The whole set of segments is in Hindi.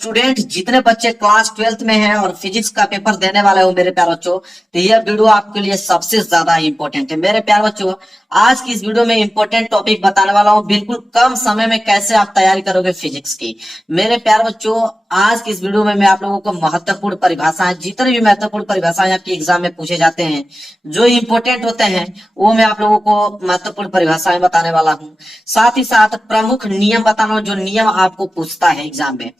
स्टूडेंट जितने बच्चे क्लास 12th में हैं और फिजिक्स का पेपर देने वाले हो मेरे प्यारे बच्चों, तो यह वीडियो आपके लिए सबसे ज्यादा इंपॉर्टेंट है। मेरे प्यारे बच्चों, आज की इस वीडियो में इंपॉर्टेंट टॉपिक बताने वाला हूं, बिल्कुल कम समय में कैसे आप तैयारी करोगे फिजिक्स की। मेरे प्यारे बच्चों, आज की इस वीडियो में मैं आप लोगों को महत्वपूर्ण परिभाषाएं, जितने भी महत्वपूर्ण परिभाषाएं आपके एग्जाम में पूछे जाते हैं, जो इंपॉर्टेंट होते हैं, वो मैं आप लोगों को महत्वपूर्ण परिभाषाएं बताने वाला हूं। साथ ही साथ प्रमुख नियम बताना हूं, जो नियम आपको पूछता है एग्जाम में।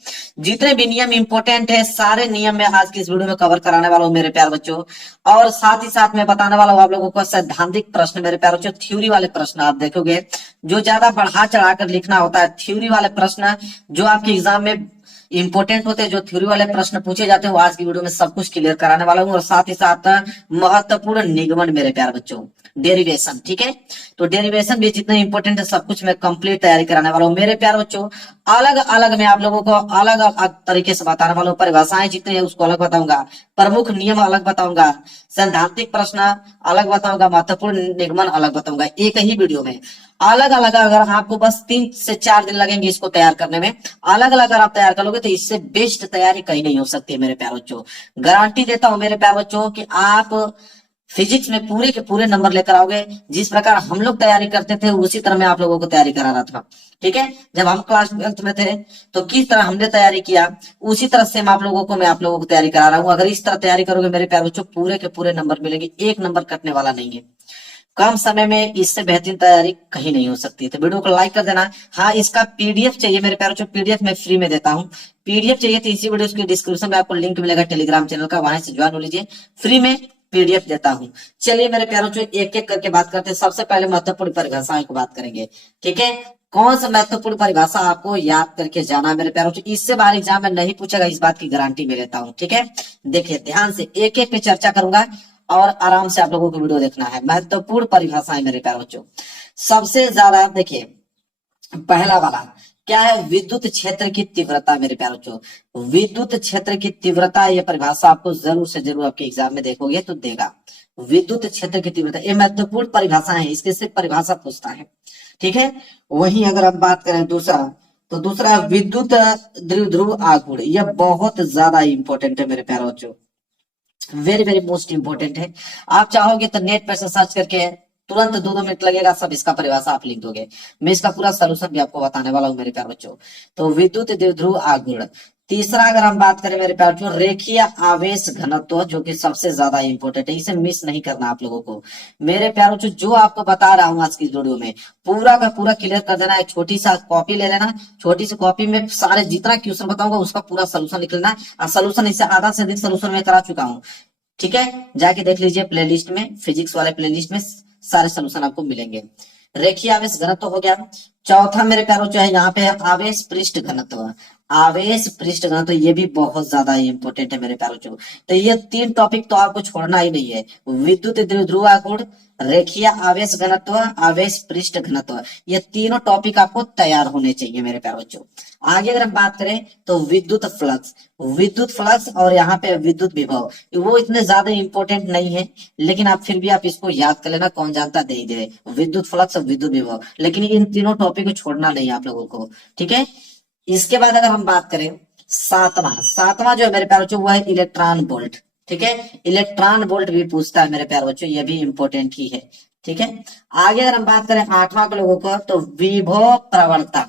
जितने भी नियम इंपॉर्टेंट है, सारे नियम मैं आज की इस वीडियो में कवर कराने वाला हूं मेरे प्यारे बच्चों। और साथ ही साथ मैं बताने वाला हूं आप लोगों को सैद्धांतिक प्रश्न मेरे प्यारे बच्चों, थ्योरी वाले प्रश्न आप देखोगे, जो ज्यादा बढ़ा चढ़ाकर लिखना होता है, थ्योरी वाले प्रश्न जो आपके एग्जाम में इंपॉर्टेंट होते हैं, जो थ्योरी वाले प्रश्न पूछे जाते हैं, वो आज की वीडियो में सब कुछ क्लियर कराने वाला हूं। और साथ ही साथ महत्वपूर्ण निगमन मेरे प्यारे बच्चों, डेरिवेशन, ठीक है। तो डेरिवेशन भी जितने इंपॉर्टेंट है, सब कुछ मैं कंप्लीट तैयारी कराने वाला हूं मेरे प्यारे बच्चों। अलग अलग मैं आप लोगों को अलग अलग तरीके से बताने वाला हूं। परिभाषाएं जितनी है उसको अलग बताऊंगा, प्रमुख नियम अलग बताऊंगा, सैद्धांतिक प्रश्न अलग बताऊंगा, महत्वपूर्ण निगमन अलग बताऊंगा, एक ही वीडियो में अलग अलग। अगर आपको बस 3 से 4 दिन लगेंगे इसको तैयार करने में, अलग अलग अगर आप तैयार कर लोगे तो इससे बेस्ट तैयारी कहीं नहीं हो सकती है मेरे प्यारे बच्चों। गारंटी देता हूं मेरे प्यारे बच्चों कि आप फिजिक्स में पूरे के पूरे नंबर लेकर आओगे। जिस प्रकार हम लोग तैयारी करते थे, उसी तरह मैं आप लोगों को तैयारी करा रहा था, ठीक है। जब हम क्लास 12th में थे तो किस तरह हमने तैयारी किया, उसी तरह से मैं आप लोगों को तैयारी करा रहा हूं। अगर इस तरह तैयारी करोगे मेरे प्यारे बच्चों, पूरे के पूरे नंबर मिलेंगे, एक नंबर कटने वाला नहीं है। कम समय में इससे बेहतरीन तैयारी कहीं नहीं हो सकती है। तो वीडियो को लाइक कर देना। हाँ, इसका पीडीएफ चाहिए मेरे प्यारे बच्चों, पीडीएफ मैं फ्री में देता हूँ। पीडीएफ चाहिए तो इसी वीडियो के डिस्क्रिप्शन में आपको लिंक मिलेगा टेलीग्राम चैनल का, वहां से ज्वाइन हो लीजिए, फ्री में पीडीएफ देता हूँ। चलिए मेरे प्यारे बच्चों, एक एक करके बात करते हैं। सबसे पहले महत्वपूर्ण परिभाषाओं की बात करेंगे, ठीक है। कौन सा महत्वपूर्ण परिभाषा आपको याद करके जाना है मेरे प्यारे बच्चों, इससे बाहर एग्जाम में नहीं पूछेगा, इस बात की गारंटी मैं लेता हूँ, ठीक है। देखिए ध्यान से एक एक पे चर्चा करूंगा और आराम से आप लोगों को वीडियो देखना है। महत्वपूर्ण परिभाषाएं मेरे प्यारे बच्चों, सबसे ज्यादा देखिए, पहला वाला क्या है, विद्युत क्षेत्र की तीव्रता मेरे प्यारे बच्चों। विद्युत क्षेत्र की तीव्रता, यह परिभाषा आपको जरूर से जरूर आपके एग्जाम में देखोगे तो देगा। विद्युत क्षेत्र की तीव्रता, ये महत्वपूर्ण परिभाषा है, इसके सिर्फ परिभाषा पूछता है, ठीक है। वहीं अगर हम बात करें दूसरा, तो दूसरा विद्युत द्विध्रुव आघूर्ण, यह बहुत ज्यादा इंपॉर्टेंट है मेरे प्यारे बच्चों, वेरी वेरी मोस्ट इंपोर्टेंट है। आप चाहोगे तो नेट पर से सर्च करके तुरंत 2-2 मिनट लगेगा, सब इसका परिभाषा आप लिख दोगे। मैं इसका पूरा सलूशन भी आपको बताने वाला हूँ मेरे प्यारे बच्चों। तो विद्युत द्विध्रुव आघूर्ण। तीसरा अगर हम बात करें मेरे प्यारे बच्चों, रेखीय आवेश घनत्व, जो कि सबसे ज्यादा इंपॉर्टेंट है, इसे मिस नहीं करना आप लोगों को मेरे प्यारे बच्चों। जो आपको बता रहा हूँ आज की वीडियो में, पूरा का पूरा क्लियर कर देना। एक छोटी सा कॉपी ले लेना, छोटी सी कॉपी में सारे जितना क्वेश्चन बताऊंगा उसका पूरा सोल्यूशन लिख लेना। और सोल्यूशन इससे आधा से अधिक सोल्यूशन में करा चुका हूँ, ठीक है। जाके देख लीजिए प्लेलिस्ट में, फिजिक्स वाले प्लेलिस्ट में सारे सोल्यूशन आपको मिलेंगे। रेखीय आवेश घनत्व हो गया। चौथा मेरे प्यारों जो है यहाँ पे है आवेश पृष्ठ घनत्व। आवेश पृष्ठ घनत्व ये भी बहुत ज्यादा इंपॉर्टेंट है मेरे प्यारों जो। तो ये 3 टॉपिक तो आपको छोड़ना ही नहीं है, विद्युत द्विध्रुव आघूर्ण, रेखीय आवेश घनत्व, आवेश पृष्ठ घनत्व, ये तीनों टॉपिक आपको तैयार होने चाहिए मेरे प्यारे बच्चों। आगे अगर हम बात करें तो विद्युत फ्लक्स, विद्युत फ्लक्स और यहाँ पे विद्युत विभव, वो इतने ज्यादा इंपॉर्टेंट नहीं है, लेकिन आप फिर भी आप इसको याद कर लेना, कौन जानता दे ही दे, विद्युत फ्लक्स और विद्युत विभव। लेकिन इन तीनों टॉपिक को छोड़ना नहीं आप लोगों को, ठीक है। इसके बाद अगर हम बात करें सातवां जो है मेरे प्यारे बच्चों, वो है इलेक्ट्रॉन वोल्ट, ठीक है। इलेक्ट्रॉन वोल्ट भी पूछता है मेरे प्यारे बच्चों, ये भी इंपॉर्टेंट ही है, ठीक है। आगे अगर हम बात करें 8वां के लोगों को, तो विभव प्रवणता,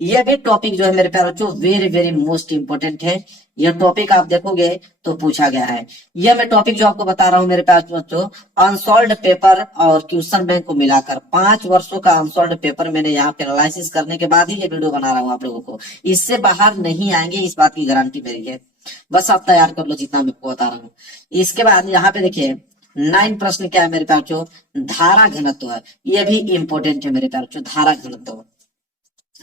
यह भी टॉपिक जो है मेरे प्यारे बच्चों वेरी वेरी मोस्ट इंपोर्टेंट है। यह टॉपिक आप देखोगे तो पूछा गया है। यह मैं टॉपिक जो आपको बता रहा हूं मेरे प्यारे बच्चों, अनसॉल्व्ड पेपर और क्वेश्चन बैंक को मिलाकर 5 वर्षों का अनसॉल्व्ड पेपर मैंने यहाँ पे एनालिसिस करने के बाद ही ये वीडियो बना रहा हूँ आप लोगों को। इससे बाहर नहीं आएंगे, इस बात की गारंटी मेरी है। बस आप तैयार कर लो जितना मैं आपको बता रहा हूँ। इसके बाद यहाँ पे देखिए 9 प्रश्न क्या है मेरे प्यारे बच्चों, धारा घनत्व है, यह भी इंपॉर्टेंट है मेरे प्यारे बच्चों, धारा घनत्व,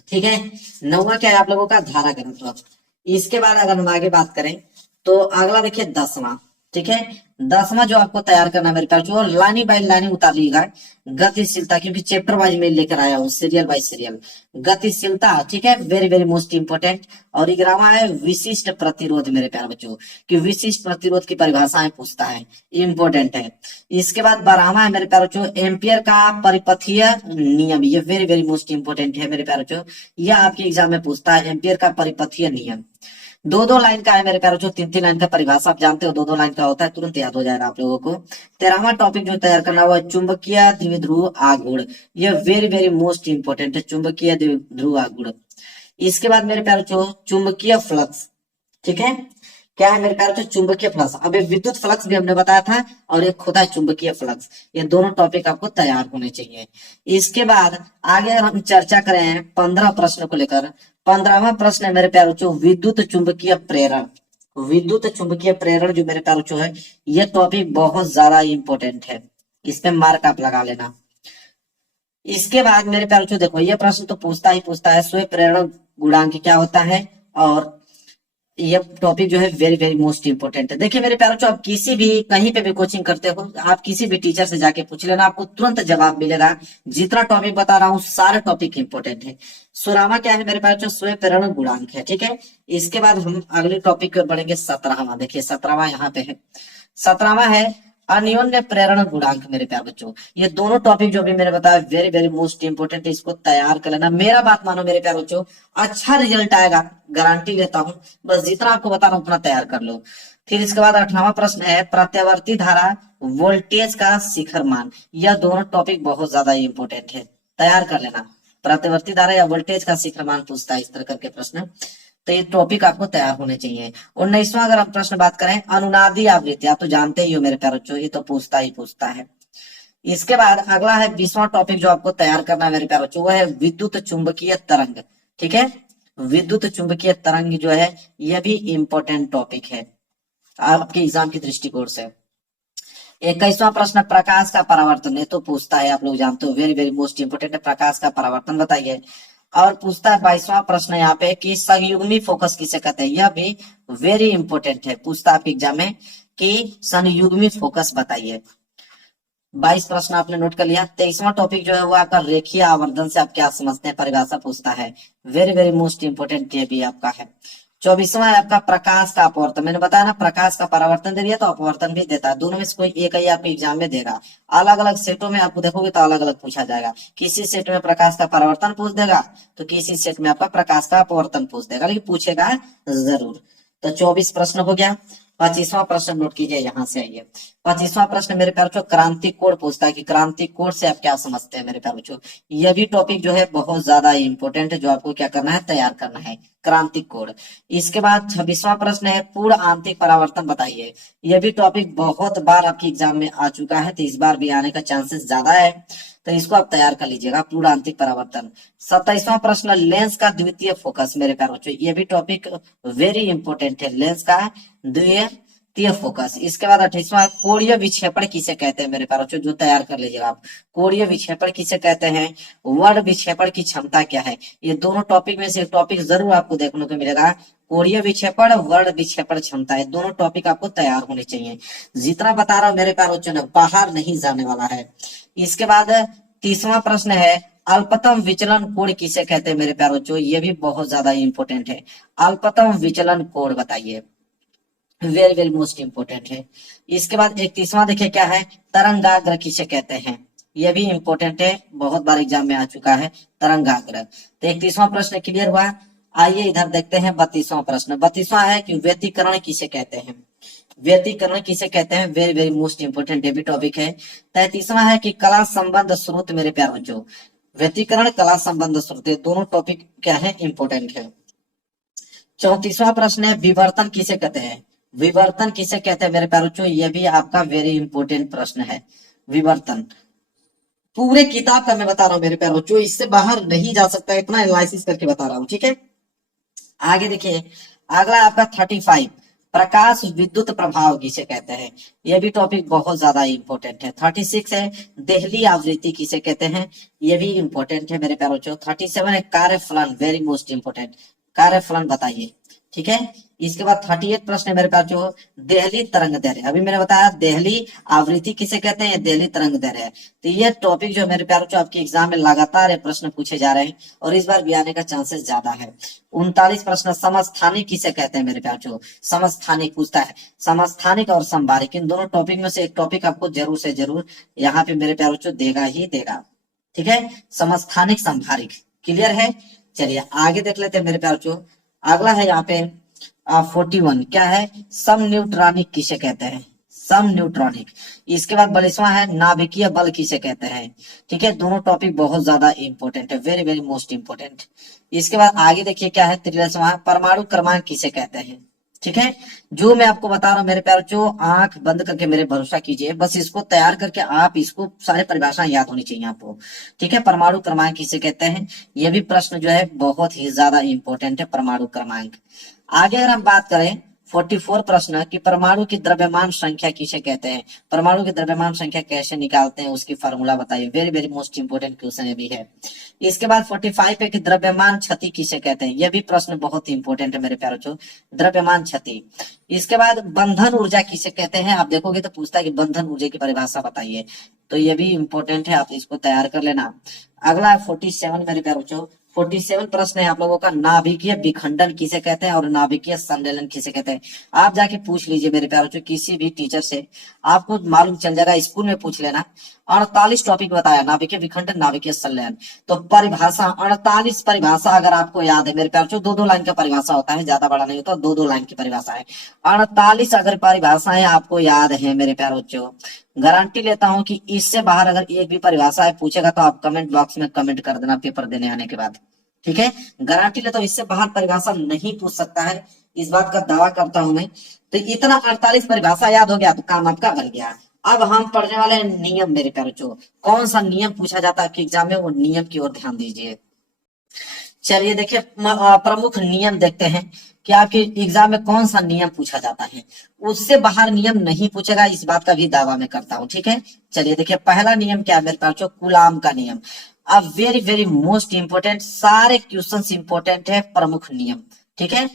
ठीक है। 9वां क्या है आप लोगों का, धारा घनत्व। इसके बाद अगर हम आगे बात करें तो अगला देखिए 10वां, ठीक है। 10वां जो आपको तैयार करना है मेरे प्यारे बच्चों, लाइन बाय लाइन उतारिएगा, गतिशीलता, क्योंकि चैप्टर वाइज में लेकर आया हूँ, सीरियल बाय सीरियल, गतिशीलता, ठीक है, वेरी वेरी मोस्ट इंपोर्टेंट। और 11वां है विशिष्ट प्रतिरोध मेरे प्यारे बच्चों, कि विशिष्ट प्रतिरोध की परिभाषाएं पूछता है, इंपॉर्टेंट है। इसके बाद 12वां है मेरे प्यारे बच्चों, एम्पियर का परिपथीय नियम, ये वेरी वेरी मोस्ट इंपोर्टेंट है मेरे प्यारे बच्चों, यह आपके एग्जाम में पूछता है, एम्पियर का परिपथीय नियम। दो दो लाइन का है मेरे प्यारों, जो तीन तीन लाइन का परिभाषा आप जानते हो, दो दो लाइन का होता है, तुरंत याद हो जाएगा आप लोगों को। 13वां टॉपिक जो तैयार करना हुआ चुंबकीय द्विध्रुव आघूर्ण, यह वेरी वेरी मोस्ट इंपोर्टेंट है, चुंबकीय द्विध्रुव आघूर्ण। इसके बाद मेरे प्यारों चुंबकीय फ्लक्स, ठीक है, क्या है मेरे प्यारों चुंबकीय फ्लक्स। अब एक विद्युत फ्लक्स भी हमने बताया था और एक होता है चुंबकीय फ्लक्स, ये दोनों टॉपिक आपको तैयार होने चाहिए। इसके बाद आगे हम चर्चा करें 15 प्रश्न को लेकर। 15वां प्रश्न है मेरे प्यारों विद्युत चुंबकीय प्रेरण। विद्युत चुंबकीय प्रेरण जो मेरे प्यारों है, ये टॉपिक बहुत ज्यादा इंपॉर्टेंट है, इस पे मार्क आप लगा लेना। इसके बाद मेरे प्यारों देखो, ये प्रश्न तो पूछता ही पूछता है, स्व प्रेरण गुणांक क्या होता है, और ये टॉपिक जो है वेरी वेरी मोस्ट इंपोर्टेंट है। देखिए मेरे प्यारों आप किसी भी कहीं पे भी कोचिंग करते हो, आप किसी भी टीचर से जाके पूछ लेना, आपको तुरंत जवाब मिलेगा। जितना टॉपिक बता रहा हूँ सारे टॉपिक इंपोर्टेंट है। 16वां क्या है मेरे पास, स्व प्रेरण गुणांक है, ठीक है। इसके बाद हम अगले टॉपिक पर बढ़ेंगे 17वां। देखिए 17वां यहाँ पे है, 17वां है अन्योन्य प्रेरण गुणांक। मेरे प्यारे बच्चों ये दोनों टॉपिक जो भी मैंने बताया वेरी वेरी मोस्ट इंपोर्टेंट है, इसको तैयार कर लेना। मेरा बात मानो मेरे प्यारे बच्चों, अच्छा रिजल्ट आएगा, गारंटी लेता हूं। बस जितना आपको बता रहा हूं उतना तैयार कर लो। फिर इसके बाद 18वां प्रश्न है प्रत्यावर्ती धारा वोल्टेज का शिखर मान। यह दोनों टॉपिक बहुत ज्यादा इंपोर्टेंट है, तैयार कर लेना। प्रत्यावर्ती धारा या वोल्टेज का शिखर मान पूछता है इस तरह करके प्रश्न, तो ये टॉपिक आपको तैयार होने चाहिए। 19वां अगर हम प्रश्न बात करें अनुनादी आवृत्ति, आप तो जानते ही हो मेरे प्यारे बच्चों, ये तो पूछता ही पूछता है। इसके बाद अगला है 20वां टॉपिक जो आपको तैयार करना है मेरे प्यारे बच्चों, वो है विद्युत चुंबकीय तरंग, ठीक है। विद्युत चुंबकीय तरंग जो है यह भी इंपॉर्टेंट टॉपिक है आपके एग्जाम की दृष्टिकोण से। 21वां प्रश्न प्रकाश का परावर्तन, ये तो पूछता है, आप लोग जानते हो, वेरी वेरी मोस्ट इंपोर्टेंट है, प्रकाश का परावर्तन बताइए। और पूछता है 22वां प्रश्न यहाँ पे कि संयुग्मी फोकस किसे कहते हैं, यह भी वेरी इंपोर्टेंट है, पूछता है आपके एग्जाम में कि संयुग्मी फोकस बताइए। 22 प्रश्न आपने नोट कर लिया। 23वां टॉपिक जो है वो आपका रेखीय आवर्धन से आप क्या समझते हैं, परिभाषा पूछता है, वेरी वेरी मोस्ट इंपोर्टेंट ये भी आपका है। 24वां है आपका प्रकाश का अपवर्तन, मैंने बताया ना प्रकाश का परावर्तन दे दिया तो अपवर्तन भी देता है, दोनों में से कोई एक ही आपको एग्जाम में देगा। अलग अलग सेटों में आपको देखोगे तो अलग अलग पूछा जाएगा, किसी सेट में प्रकाश का परावर्तन पूछ देगा तो किसी सेट में आपका प्रकाश का अपवर्तन पूछ देगा, लेकिन पूछेगा जरूर। तो 24 प्रश्न हो गया। 25वां प्रश्न नोट कीजिए, यहां से आइए। 25वां प्रश्न मेरे प्यारे बच्चों क्रांति कोण पूछता है कि क्रांति कोण से आप क्या समझते हैं मेरे प्यारे बच्चों। यह भी टॉपिक जो है बहुत ज्यादा इंपॉर्टेंट है, जो आपको क्या करना है, तैयार करना है, क्रांतिक कोण। इसके बाद 26वां प्रश्न है पूर्ण आंतरिक परावर्तन बताइए। यह भी टॉपिक बहुत बार आपके एग्जाम में आ चुका है, तो इस बार भी आने का चांसेस ज्यादा है, तो इसको आप तैयार कर लीजिएगा, पूर्ण आंतरिक परावर्तन। 27वां प्रश्न लेंस का द्वितीय फोकस, मेरे प्यारे बच्चों ये भी टॉपिक वेरी इंपॉर्टेंट है, लेंस का द्वितीय फोकस। इसके बाद 28वां कोणीय विक्षेपण किसे कहते हैं मेरे प्यारे बच्चों, जो तैयार कर लीजिएगा आप, कोणीय विक्षेपण किसे कहते हैं, वर्ण विक्षेपण की क्षमता क्या है। ये दोनों टॉपिक में से एक टॉपिक जरूर आपको देखने को मिलेगा, कोणीय विक्षेपण वर्ण विक्षेपण क्षमता, है दोनों टॉपिक आपको तैयार होने चाहिए। जितना बता रहा हूं मेरे प्यारे बच्चों बाहर नहीं जाने वाला है। इसके बाद 30वां प्रश्न है अल्पतम विचलन कोण किसे कहते हैं मेरे प्यारे बच्चों, ये भी बहुत ज्यादा इंपॉर्टेंट है, अल्पतम विचलन कोण बताइए, वेरी वेरी मोस्ट इंपोर्टेंट है। इसके बाद 31वां देखिए क्या है तरंगाग्र किसे कहते हैं, यह भी इंपॉर्टेंट है, बहुत बार एग्जाम में आ चुका है, तरंगाग्र। तो 31वां प्रश्न क्लियर हुआ। आइए इधर देखते हैं 32वां प्रश्न। 32वां है कि व्यतिकरण किसे कहते हैं, व्यतिकरण किसे कहते हैं, वेरी वेरी मोस्ट इंपोर्टेंट डेबी टॉपिक है। 33वां है कि कला संबंध स्रोत, मेरे प्यारे बच्चों व्यतिकरण कला संबंध स्रोत, दोनों टॉपिक क्या है, इंपोर्टेंट है। 34वां प्रश्न है विवर्तन किसे कहते हैं, विवर्तन किसे कहते हैं मेरे प्यारे बच्चों, यह भी आपका वेरी इंपोर्टेंट प्रश्न है, विवर्तन। पूरे किताब का मैं बता रहा हूं मेरे प्यारे बच्चों, इससे बाहर नहीं जा सकता, इतना एनालिसिस करके बता रहा हूं, ठीक है। आगे देखिए अगला आपका 35 प्रकाश विद्युत प्रभाव किसे कहते हैं, यह भी टॉपिक बहुत ज्यादा इंपॉर्टेंट है। 36 है देहली आवृत्ति किसे कहते हैं, यह भी इंपॉर्टेंट है मेरे प्यारे बच्चों। 37 है कार्यफलन, वेरी मोस्ट इंपोर्टेंट, कार्यफलन बताइए, ठीक है। इसके बाद 38 प्रश्न है मेरे पास जो देहली तरंग दैर्घ्य, अभी मैंने बताया देहली आवृत्ति किसे कहते हैं, देहली तरंग दैर्घ्य। तो ये टॉपिक जो मेरे प्यारे आपके एग्जाम में लगातार प्रश्न पूछे जा रहे हैं और इस बार भी आने का चांसेस ज्यादा है। 39 प्रश्न समस्थानिक किसे कहते हैं मेरे प्यारे, समस्थानिक पूछता है, समस्थानिक और संभारिक इन दोनों टॉपिक में से एक टॉपिक आपको जरूर से जरूर यहाँ पे मेरे प्यारे देगा ही देगा, ठीक है। समस्थानिक संभारिक क्लियर है। चलिए आगे देख लेते हैं मेरे प्यारे। अगला है यहाँ पे 41 क्या है, सम न्यूट्रॉनिक किसे कहते हैं, सम न्यूट्रॉनिक। इसके बाद 42वां है नाभिकीय बल किसे कहते हैं। ठीक है, दोनों टॉपिक बहुत ज्यादा इंपॉर्टेंट है, वेरी वेरी मोस्ट इंपॉर्टेंट। इसके बाद आगे देखिए क्या है 43वां, परमाणु क्रमांक किसे कहते हैं। ठीक है, जो मैं आपको बता रहा हूँ मेरे प्यारे बच्चों, आंख बंद करके मेरे भरोसा कीजिए, बस इसको तैयार करके आप इसको सारे परिभाषाएं याद होनी चाहिए आपको। ठीक है, परमाणु क्रमांक किसे कहते हैं, यह भी प्रश्न जो है बहुत ही ज्यादा इंपॉर्टेंट है, परमाणु क्रमांक। आगे अगर हम बात करें 44 प्रश्न कि परमाणु की द्रव्यमान संख्या किसे कहते हैं, परमाणु की द्रव्यमान संख्या कैसे निकालते हैं उसकी फार्मूला बताइए, very very most important question ये भी है। इसके बाद 45 है कि द्रव्यमान क्षति किसे कहते हैं, यह भी प्रश्न बहुत इंपॉर्टेंट है मेरे प्यारे बच्चों, द्रव्यमान क्षति। इसके बाद बंधन ऊर्जा किसे कहते हैं, आप देखोगे तो पूछता है कि बंधन ऊर्जा की परिभाषा बताइए, तो ये भी इंपॉर्टेंट है, आप इसको तैयार कर लेना। अगला 47 मेरे प्यारे बच्चों, 47 प्रश्न है आप लोगों का, नाभिकीय विखंडन किसे कहते हैं और नाभिकीय सम्मेलन किसे कहते हैं। आप जाके पूछ लीजिए मेरे प्यारे बच्चों किसी भी टीचर से, आपको मालूम चल जाएगा, स्कूल में पूछ लेना। 48 टॉपिक बताया, नाभिकीय विखंडन नाभिकीय संलयन। तो परिभाषा 48 परिभाषा अगर आपको याद है मेरे प्यारे बच्चों, 2-2 लाइन का परिभाषा होता है, ज्यादा बड़ा नहीं होता, 2-2 लाइन की परिभाषा है। 48 अगर परिभाषाएं आपको याद है मेरे प्यारे बच्चों, गारंटी लेता हूं कि इससे बाहर अगर एक भी परिभाषा है पूछेगा तो आप कमेंट बॉक्स में कमेंट कर देना पेपर देने आने के बाद। ठीक है, गारंटी लेता हूं इससे बाहर परिभाषा नहीं पूछ सकता है, इस बात का दावा करता हूं मैं। तो इतना 48 परिभाषा याद हो गया तो काम आपका बन गया। अब हम पढ़ने वाले हैं नियम मेरे प्यारे बच्चों, कौन सा नियम पूछा जाता है कि एग्जाम में, वो नियम की ओर ध्यान दीजिए। चलिए देखिए प्रमुख नियम देखते हैं कि आपके एग्जाम में कौन सा नियम पूछा जाता है, उससे बाहर नियम नहीं पूछेगा, इस बात का भी दावा मैं करता हूं। ठीक है, चलिए देखिए पहला नियम क्या है मेरे पास, कूलाम का नियम। अब वेरी वेरी मोस्ट इंपोर्टेंट, सारे क्वेश्चंस इंपोर्टेंट है, प्रमुख नियम। ठीक है,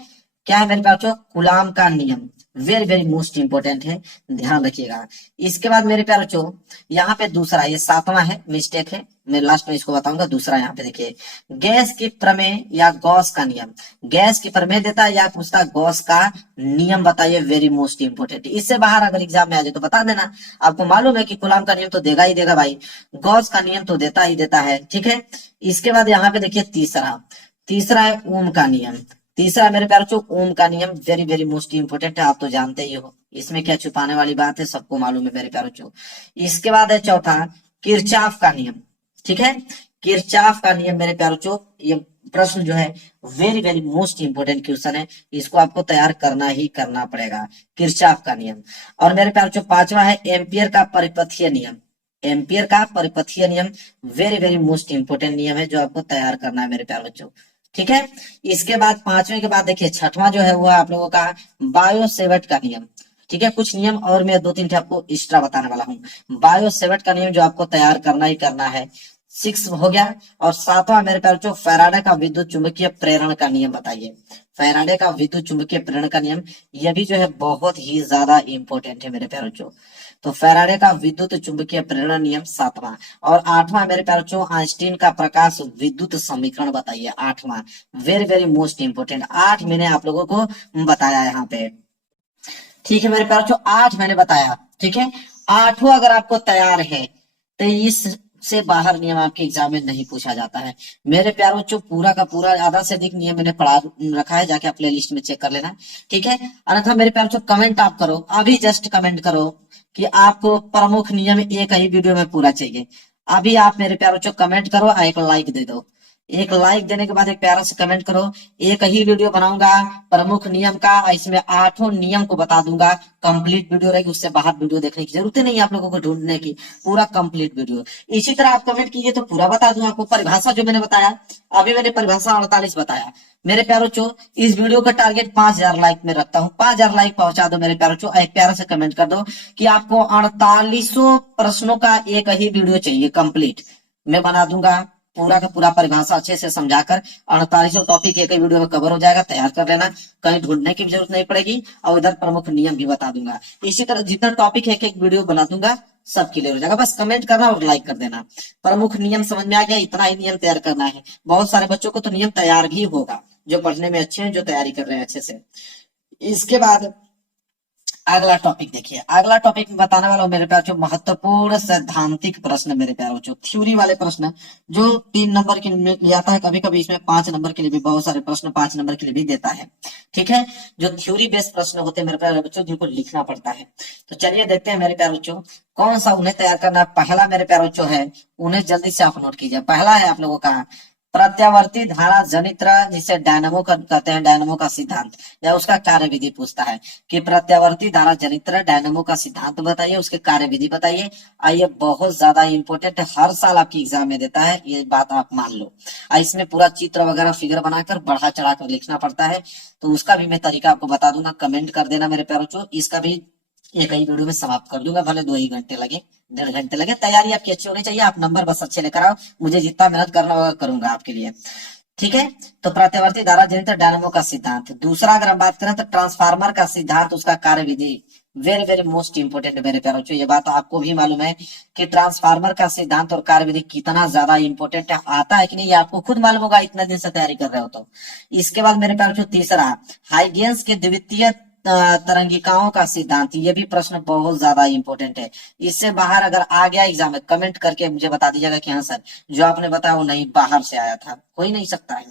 क्या है मेरे पास कूलाम का नियम, वेरी वेरी मोस्ट इंपोर्टेंट है, ध्यान रखिएगा। इसके बाद मेरे प्यारे बच्चों यहाँ पे दूसरा, ये 7वां है, मिस्टेक है, मैं लास्ट में इसको बताऊंगा। दूसरा यहाँ पे देखिए, गैस की प्रमेय या गॉस का नियम, गैस की प्रमेय देता है या पूछता है गॉस का नियम बताइए, वेरी मोस्ट इंपोर्टेंट। इससे बाहर अगर एग्जाम में आ जाए तो बता देना, आपको मालूम है कि कूलाम का नियम तो देगा ही देगा भाई, गॉस का नियम तो देता ही देता है। ठीक है, इसके बाद यहाँ पे देखिए तीसरा है ओम का नियम। तीसरा मेरे प्यारे बच्चों ओम का नियम, वेरी वेरी मोस्ट इंपोर्टेंट है, आप तो जानते ही हो, इसमें क्या छुपाने वाली बात है, सबको मालूम है मेरे प्यारे बच्चों। इसके बाद है चौथा किरचॉफ का नियम। ठीक है, किरचॉफ का नियम मेरे प्यारे बच्चों, ये प्रश्न जो है very very most important question है, इसको आपको तैयार करना ही करना पड़ेगा, किरचॉफ का नियम। और मेरे प्यारे बच्चों 5वां है एम्पियर का परिपथीय नियम। एम्पियर का परिपथीय नियम वेरी वेरी मोस्ट इंपोर्टेंट नियम है, जो आपको तैयार करना है मेरे प्यारे बच्चों। ठीक है, इसके बाद 5वें के बाद देखिए 6वां जो है वो आप लोगों का बायो सेवर्ट का नियम। ठीक है, कुछ नियम और मैं 2-3 आपको एक्स्ट्रा बताने वाला हूँ। बायो सेवर्ट का नियम जो आपको तैयार करना ही करना है, 6 हो गया। और 7वां मेरे प्यारे बच्चों फैराडे का विद्युत चुंबकीय प्रेरण का नियम बताइए, फैराडे का विद्युत चुंबकीय प्रेरण का नियम, यह भी जो है बहुत ही ज्यादा इंपॉर्टेंट है मेरे प्यारे बच्चों। तो फैराडे का विद्युत चुंबकीय प्रेरण नियम 7वां। और 8वां मेरे प्यारे बच्चों आइंस्टीन का प्रकाश विद्युत समीकरण बताइए, 8वां, वेरी वेरी मोस्ट इंपोर्टेंट। 8 मैंने आप लोगों को बताया यहाँ पे। ठीक है मेरे प्यारे बच्चों, 8 मैंने बताया। ठीक है, 8वां अगर आपको तैयार है तो इस से बाहर नियम आपके एग्जाम में नहीं पूछा जाता है मेरे प्यारे बच्चों। पूरा का पूरा आधा से अधिक नियम मैंने पढ़ा रखा है, जाके आप प्ले लिस्ट में चेक कर लेना। ठीक है, अन्यथा मेरे प्यारे बच्चों कमेंट आप करो, अभी जस्ट कमेंट करो कि आपको प्रमुख नियम एक ही वीडियो में पूरा चाहिए। अभी आप मेरे प्यारे बच्चों कमेंट करो, एक लाइक दे दो। एक लाइक देने के बाद एक प्यारा से कमेंट करो, एक ही वीडियो बनाऊंगा प्रमुख नियम का, इसमें 8 नियम को बता दूंगा, कंप्लीट वीडियो रहेगी, उससे बाहर वीडियो देखने की जरूरत नहीं है आप लोगों को ढूंढने की, पूरा कंप्लीट वीडियो। इसी तरह आप कमेंट कीजिए तो पूरा बता दूंगा आपको। परिभाषा जो मैंने बताया, अभी मैंने परिभाषा 48 बताया मेरे प्यारों चो। इस वीडियो का टारगेट 5000 लाइक में रखता हूँ, 5000 लाइक पहुंचा दो मेरे प्यारों चो। एक प्यारा से कमेंट कर दो कि आपको 48 प्रश्नों का एक ही वीडियो चाहिए कंप्लीट, मैं बना दूंगा पूरा का पूरा परिभाषा अच्छे से समझाकर। 48 टॉपिक एक ही वीडियो में कवर हो जाएगा, तैयार कर लेना, कहीं ढूंढने की जरूरत नहीं पड़ेगी। और इधर प्रमुख नियम भी बता दूंगा। इसी तरह जितना टॉपिक है एक एक वीडियो बना दूंगा, सब क्लियर हो जाएगा। बस कमेंट करना और लाइक कर देना। प्रमुख नियम समझ में आ गया, इतना ही नियम तैयार करना है। बहुत सारे बच्चों को तो नियम तैयार भी होगा, जो पढ़ने में अच्छे हैं, जो तैयारी कर रहे हैं अच्छे से। इसके बाद अगला टॉपिक देखिए, अगला टॉपिक में बताने वाला हूँ मेरे प्यार, जो महत्वपूर्ण सैद्धांतिक प्रश्न मेरे प्यारों, जो थ्योरी वाले प्रश्न जो 3 नंबर के लिए ले आता है, कभी कभी इसमें 5 नंबर के लिए भी बहुत सारे प्रश्न 5 नंबर के लिए भी देता है। ठीक है, जो थ्योरी बेस्ड प्रश्न होते हैं मेरे प्यारे बच्चों, जिनको लिखना पड़ता है। तो चलिए देखते हैं मेरे प्यारे बच्चों, कौन सा उन्हें तैयार करना है। पहला मेरे प्यारे बच्चों है, उन्हें जल्दी से आप नोट कीजिए। पहला है आप लोगों का प्रत्यावर्ती धारा जनित्र, जिसे डायनामो कहते हैं, डायनामो का सिद्धांत या उसका कार्य विधि पूछता है कि प्रत्यावर्ती धारा जनित्र डायनामो का सिद्धांत बताइए, उसके कार्य विधि बताइए। आइए, बहुत ज्यादा इंपॉर्टेंट है, हर साल आपकी एग्जाम में देता है, ये बात आप मान लो। इसमें पूरा चित्र वगैरह फिगर बनाकर बढ़ा चढ़ा कर लिखना पड़ता है, तो उसका भी मैं तरीका आपको बता दूंगा, कमेंट कर देना मेरे प्यारों बच्चों। इसका भी एक ही वीडियो में समाप्त कर दूंगा, भले 2 ही घंटे लगे, 1.5 घंटे लगे। तैयारी आपकी अच्छी होनी चाहिए, आप नंबर बस अच्छे लेकर आओ, मुझे जितना मेहनत करना होगा करूंगा आपके लिए। ठीक है, तो प्रत्यावर्ती धारा जनित डायनामो का सिद्धांत। दूसरा अगर हम बात करें तो ट्रांसफार्मर का सिद्धांत, उसका कार्य विधि, वेरी वेरी मोस्ट इंपोर्टेंट मेरे प्यारे बच्चों। ये बात आपको भी मालूम है कि ट्रांसफार्मर का सिद्धांत और कार्य विधि कितना ज्यादा इंपॉर्टेंट है, आता है कि नहीं ये आपको खुद मालूम होगा, इतने दिन से तैयारी कर रहे हो तो। इसके बाद मेरे प्यारे बच्चों तीसरा, हाइगेंस के द्वितीय तरंगिकाओं का सिद्धांत, ये भी प्रश्न बहुत ज्यादा इंपॉर्टेंट है। इससे बाहर अगर आ गया एग्जाम में, कमेंट करके मुझे बता दीजिएगा कि हाँ सर, जो आपने बताया वो नहीं बाहर से आया था, हो ही नहीं सकता है।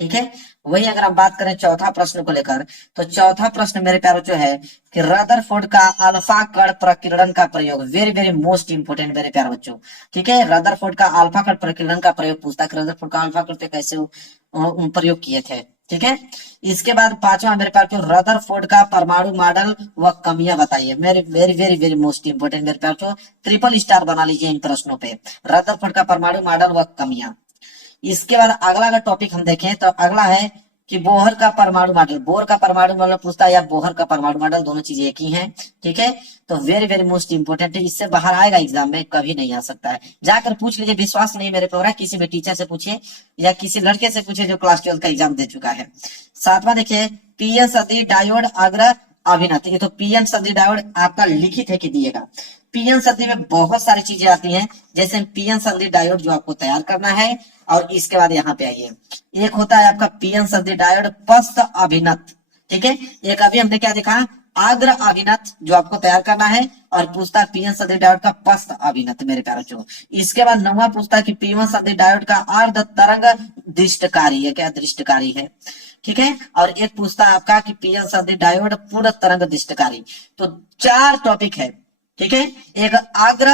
ठीक है, वही अगर हम बात करें चौथा प्रश्न को लेकर, तो चौथा प्रश्न मेरे प्यारों जो है कि रदरफोर्ड का अल्फा कण प्रकीर्णन का प्रयोग, वेरी वेरी मोस्ट इंपोर्टेंट मेरे प्यारे बच्चों। ठीक है, रदरफोर्ड का अल्फा कण प्रकीर्णन का प्रयोग पूछता है, रदरफोर्ड का अल्फा कण कैसे प्रयोग किए थे। ठीक है, इसके बाद पांचवा मेरे पास रदरफोर्ड का परमाणु मॉडल व कमियां बताइए, मेरे very very very most important मेरे पास, ट्रिपल स्टार बना लीजिए इन प्रश्नों पे, रदरफोर्ड का परमाणु मॉडल व कमियां। इसके बाद अगला अगर टॉपिक हम देखें तो अगला है कि बोहर का परमाणु मॉडल, बोहर का परमाणु मॉडल पूछता है या बोहर का परमाणु मॉडल, दोनों चीजें एक ही हैं। ठीक है, तो वेरी वेरी मोस्ट इंपोर्टेंट है, इससे बाहर आएगा एग्जाम में, कभी नहीं आ सकता है। जाकर पूछ लीजिए, विश्वास नहीं मेरे पे हो रहा है, किसी भी टीचर से पूछिए या किसी लड़के से पूछिए जो क्लास 12 का एग्जाम दे चुका है। सातवां देखिए, पीएन सदी डायोड अग्र अभिनत, ये तो पीएन सदी डायोड आपका लिखित है कि दिएगा। पीएन संधि में बहुत सारी चीजें आती हैं, जैसे पीएन संधि डायोड जो आपको तैयार करना है, और इसके बाद यहाँ पे आइए, एक होता है आपका पीएन संधि डायोड पश्च अभिनत। ठीक है, एक अभी हमने क्या देखा, आग्र अभिनत जो आपको तैयार करना है, और पूछता है पीएन संधि डायोड का पश्च अभिनत मेरे प्यारे बच्चों। इसके बाद 9वां पूछता है कि पीएन संधि डायोड का अर्ध तरंग दृष्टकारी है, क्या दृष्टकारी है। ठीक है, और एक पूछता है आपका कि पीएन संधि डायोड पूर्ण तरंग दृष्टकारी। तो 4 टॉपिक है। ठीक है, एक आग्र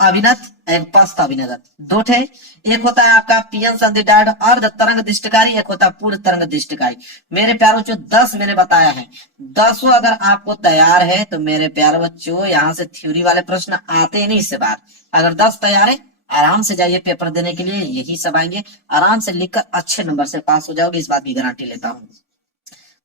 अभिनत, एक पश्च अभिनत, दो थे। एक होता है आपका पीएन संधि डायोड अर्ध तरंग दृष्टकारी, एक होता है पूर्ण तरंग दृष्टकारी। मेरे प्यारों बच्चों 10 मैंने बताया है, 10 अगर आपको तैयार है तो मेरे प्यारे बच्चों यहाँ से थ्योरी वाले प्रश्न आते ही नहीं इससे बाहर। अगर 10 तैयार है, आराम से जाइए पेपर देने के लिए, यही सब आएंगे, आराम से लिखकर अच्छे नंबर से पास हो जाओगे, इस बात की गारंटी लेता हूँ,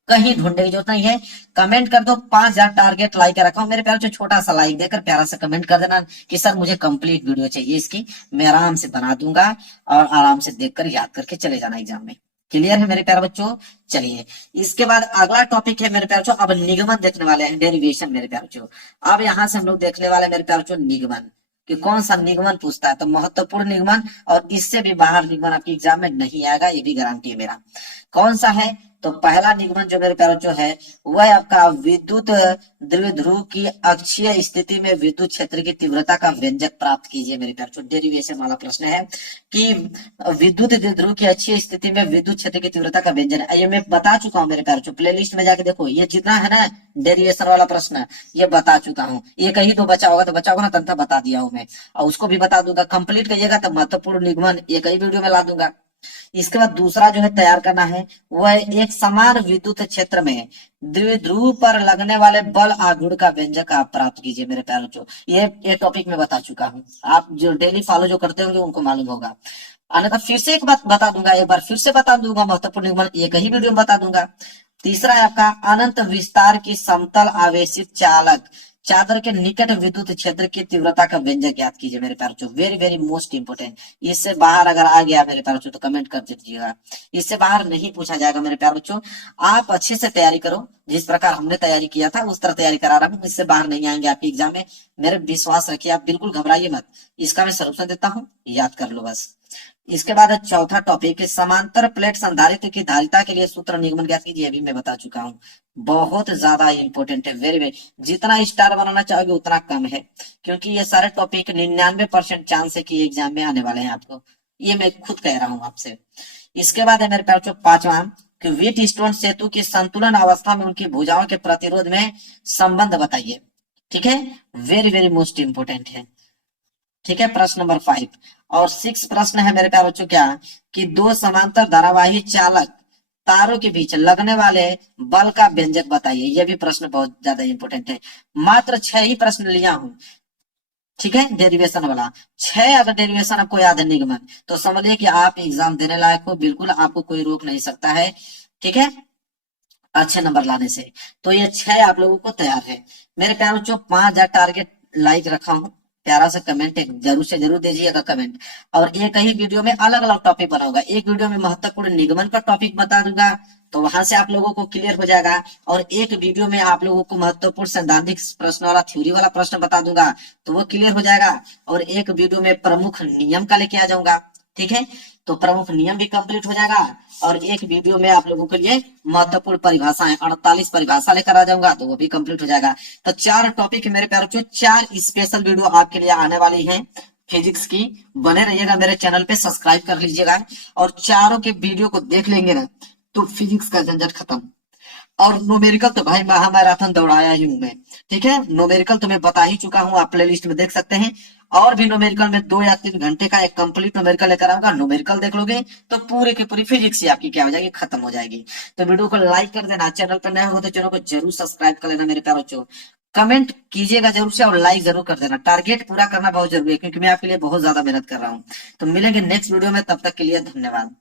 कहीं ढूंढने की जरूरत नहीं है। कमेंट कर दो, 5000 टारगेट लाइक रखा हूं मेरे प्यारे बच्चों, छोटा सा लाइक देकर प्यारा सा कमेंट कर देना कि सर मुझे कंप्लीट वीडियो चाहिए इसकी, मैं आराम से बना दूंगा, और आराम से देखकर याद करके चले जाना एग्जाम में। क्लियर है मेरे प्यारे बच्चों। चलिए, इसके बाद अगला टॉपिक है मेरे प्यारे बच्चों, अब निगमन देखने वाले हैं, डेरिवेशन मेरे प्यारे बच्चों। अब यहाँ से हम लोग देखने वाले मेरे प्यारे बच्चों निगमन, कि कौन सा निगमन पूछता है, तो महत्वपूर्ण निगमन, और इससे भी बाहर निगमन आपकी एग्जाम में नहीं आएगा, ये भी गारंटी है मेरा। कौन सा है, तो पहला निगमन जो मेरे प्यारे जो है वह आपका विद्युत द्विध्रुव की अक्षीय स्थिति में विद्युत क्षेत्र की तीव्रता का व्यंजक प्राप्त कीजिए मेरे प्यारे। डेरिवेशन वाला प्रश्न है कि विद्युत द्विध्रुव की अक्षीय स्थिति में विद्युत क्षेत्र की तीव्रता का व्यंजन है, ये मैं बता चुका हूँ मेरे प्यारे, प्ले लिस्ट में जाके देखो, ये जितना है ना डेरिवेशन वाला प्रश्न ये बता चुका हूँ। एक ही दो बचा होगा, तो बचा होगा ना, तंत्र बता दिया हूँ मैं, और उसको भी बता दूंगा। कंप्लीट करिएगा तो महत्वपूर्ण निगमन एक ही वीडियो में ला दूंगा। इसके बाद दूसरा जो है तैयार करना है, वह एक समान विद्युत क्षेत्र में द्विध्रुव पर लगने वाले बल आघूर्ण का व्यंजक आप प्राप्त कीजिए मेरे प्यारे बच्चों। ये टॉपिक में बता चुका हूँ, आप जो डेली फॉलो जो करते होंगे उनको मालूम होगा। अन्यथा फिर से एक बात बता दूंगा, एक बार फिर से बता दूंगा, महत्वपूर्ण निगमन एक ही वीडियो में बता दूंगा। तीसरा है आपका अनंत विस्तार की समतल आवेशित चालक चादर के निकट विद्युत क्षेत्र की तीव्रता का व्यंजक ज्ञात कीजिए मेरे प्यारे बच्चों, वेरी वेरी मोस्ट इंपोर्टेंट। इससे बाहर अगर आ गया मेरे प्यारे बच्चों तो कमेंट कर दीजिएगा, इससे बाहर नहीं पूछा जाएगा मेरे प्यारे बच्चों। आप अच्छे से तैयारी करो, जिस प्रकार हमने तैयारी किया था उस तरह तैयारी करा रहा हूँ, इससे बाहर नहीं आएंगे आपके एग्जाम में, मेरे विश्वास रखिए, आप बिल्कुल घबराइए मत, इसका मैं सलूशन देता हूँ, याद कर लो बस। इसके बाद है चौथा टॉपिक, समांतर प्लेट संधारित्र की धारिता के लिए सूत्र निगमन ज्ञात कीजिए। भी मैं बता चुका हूँ, बहुत ज्यादा इंपॉर्टेंट है, वेरी वेरी। जितना स्टार बनाना चाहोगे उतना कम है, क्योंकि ये सारे टॉपिक 99% चांस है कि एग्जाम में आने वाले हैं आपको, ये मैं खुद कह रहा हूँ आपसे। इसके बाद है मेरे पास जो पांचवा कि व्हीट स्टोन सेतु की संतुलन अवस्था में उनकी भुजाओं के प्रतिरोध में संबंध बताइए। ठीक है, वेरी वेरी मोस्ट इंपोर्टेंट है। ठीक है, प्रश्न नंबर 5 और 6 प्रश्न है मेरे प्यारे बच्चों, क्या कि दो समांतर धारावाही चालक तारों के बीच लगने वाले बल का व्यंजक बताइए। यह भी प्रश्न बहुत ज्यादा इंपॉर्टेंट है। मात्र 6 ही प्रश्न लिया हूं, ठीक है, डेरिवेशन वाला 6। अगर डेरिवेशन आपको याद है निगमन, तो समझिए कि आप एग्जाम देने लायक हो, बिल्कुल आपको कोई रोक नहीं सकता है। ठीक है, अच्छे नंबर लाने से। तो ये 6 आप लोगों को तैयार है मेरे प्यारे बच्चों। 5,000 टारगेट लाइक रखा हूं, प्यारा सा कमेंट एक जरूर से जरूर दीजिएगा कमेंट। और एक ही वीडियो में अलग अलग टॉपिक बनाऊंगा। एक वीडियो में महत्वपूर्ण निगमन का टॉपिक बता दूंगा, तो वहां से आप लोगों को क्लियर हो जाएगा। और एक वीडियो में आप लोगों को महत्वपूर्ण सैद्धांतिक प्रश्न वाला, थ्योरी वाला प्रश्न बता दूंगा, तो वो क्लियर हो जाएगा। और एक वीडियो में प्रमुख नियम का लेके आ जाऊंगा। ठीक है, तो प्रमुख नियम भी कंप्लीट हो जाएगा। और एक वीडियो में आप लोगों के लिए महत्वपूर्ण परिभाषाएं 48 परिभाषा लेकर आ जाऊंगा, तो वो भी कंप्लीट हो जाएगा। तो 4 टॉपिक मेरे प्यारे बच्चों, 4 स्पेशल वीडियो आपके लिए आने वाली है फिजिक्स की। बने रहिएगा मेरे चैनल पे, सब्सक्राइब कर लीजिएगा। और चारों के वीडियो को देख लेंगे ना, तो फिजिक्स का झंझट खत्म। और न्यूमेरिकल तो भाई महामैराथन दौड़ाया ही हूं मैं। ठीक है, न्यूमेरिकल तो मैं बता ही चुका हूं, आप प्ले लिस्ट में देख सकते हैं। और भी न्यूमेरिकल में 2 या 3 घंटे का एक कंप्लीट न्यूमेरिकल लेकर आऊंगा। न्यूमेरिकल देख लोगे तो पूरे की पूरी फिजिक्स ही आपकी क्या हो जाएगी, खत्म हो जाएगी। तो वीडियो को लाइक कर देना, चैनल पर नए हो तो चैनल को जरूर सब्सक्राइब कर लेना मेरे प्यारे बच्चों। कमेंट कीजिएगा जरूर से और लाइक जरूर कर देना। टारगेट पूरा करना बहुत जरूरी है, क्योंकि मैं आपके लिए बहुत ज्यादा मेहनत कर रहा हूँ। तो मिलेंगे नेक्स्ट वीडियो में, तब तक के लिए धन्यवाद।